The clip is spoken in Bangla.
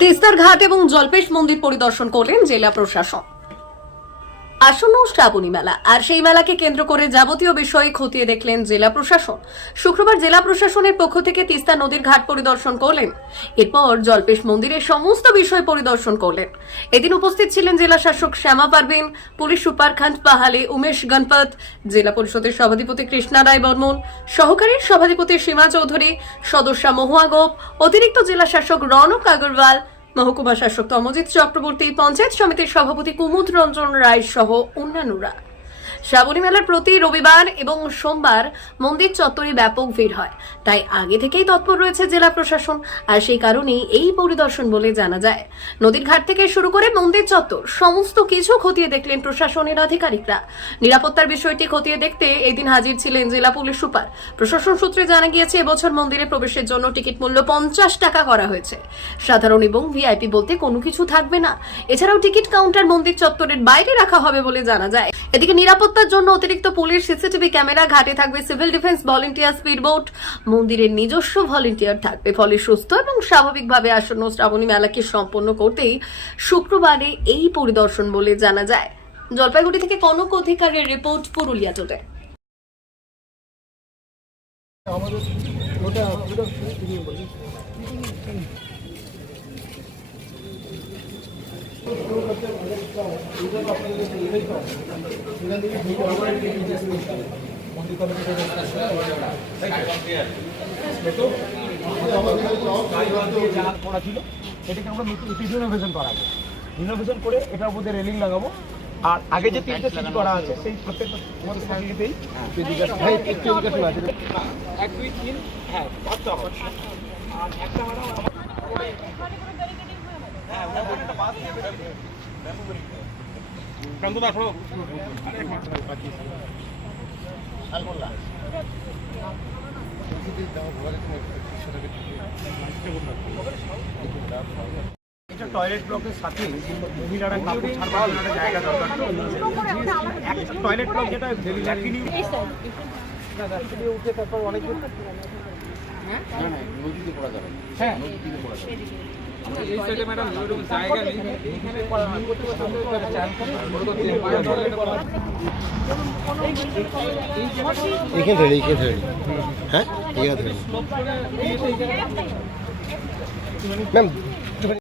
তিস্তার ঘাট এবং জল্পেশ মন্দির পরিদর্শন করলেন জেলা প্রশাসন। আসন্ন শ্রাবণী মেলা আর সেই মেলাকে কেন্দ্র করে যাবতীয় বিষয় খতিয়ে দেখলেন জেলা প্রশাসন। শুক্রবার জেলা প্রশাসনের পক্ষ থেকে তিস্তা নদীর ঘাট পরিদর্শন করলেন, এরপর জল্পেশ মন্দিরের সমস্ত বিষয় পরিদর্শন করলেন। এদিন উপস্থিত ছিলেন জেলা শাসক শ্যামা পারভিন, পুলিশ সুপার খান পাহালে উমেশ গণপত, জেলা পরিষদের সভাধিপতি কৃষ্ণা রায় বর্মন, সহকারী সভাধিপতি সীমা চৌধুরী, সদস্যা মহুয়া গোপ, অতিরিক্ত জেলা শাসক রনক আগরওয়াল, মহকুমা শাসক তমজিৎ চক্রবর্তী, পঞ্চায়েত সমিতির সভাপতি কুমুদ রঞ্জন রায় সহ অন্যান্যরা। শ্রাবণী মেলার প্রতি রবিবার এবং সোমবার মন্দির চত্বরে ব্যাপক ভিড় হয়, তাই আগে থেকেই তৎপর রয়েছে জেলা প্রশাসন, আর সেই কারণেই এই পরিদর্শন বলে জানা যায়। নদীর ঘাট থেকে শুরু করে মন্দির চত্বর সমস্ত কিছু খতিয়ে দেখলেন প্রশাসনের আধিকারিকরা। নিরাপত্তার বিষয়টি খতিয়ে দেখতে এদিন হাজির ছিলেন জেলা পুলিশ সুপার। প্রশাসন সূত্রে জানা গিয়েছে, এবছর মন্দিরে প্রবেশের জন্য টিকিট মূল্য 50 টাকা করা হয়েছে। সাধারণ এবং ভিআইপি বলতে কোনো কিছু থাকবে না। এছাড়াও টিকিট কাউন্টার মন্দির চত্বরের বাইরে রাখা হবে বলে জানা যায়। এদিকে নিরাপত্তার জন্য অতিরিক্ত পুলিশ, সিসিটিভি ক্যামেরা, ঘাটে থাকবে সিভিল ডিফেন্স ভলেন্টিয়ার, স্পিডবোট, মন্দিরের নিজস্ব ভলেন্টিয়ার থাকবে। ফলে সুস্থ এবং স্বাভাবিকভাবে আসন্ন শ্রাবণী মেলাকে সম্পন্ন করতেই শুক্রবারে এই পরিদর্শন বলে জানা যায়। জলপাইগুড়ি থেকে কনক অধিকারের রিপোর্ট, পুরুলিয়া টুডে। এটাকে আমরা রিনোভেশন করাবো, রিনোভেশন করে এটার মধ্যে রেলিং লাগাবো। আর আগে যে তিনটে সিট করা আছে সেই প্রত্যেকটা ফ্যামিলিতেই একটু এডুকেশন আছে। 1 2 3 হ্যাঁ পাঁচটা আর একটা এটা টয়লেট ব্লকের সাথে মহিলারা কাপড় ছাড়বার জন্য একটা জায়গা দরকার। তো একটা টয়লেট ব্লক যেটা উঠে তারপর অনেক নদীতে পড়া যাবে। হ্যাঁ নদীতে পড়া যাবে। এই সাইডে ম্যাডাম ওরকম জায়গা নেই, এখানে হ্যাঁ ম্যাম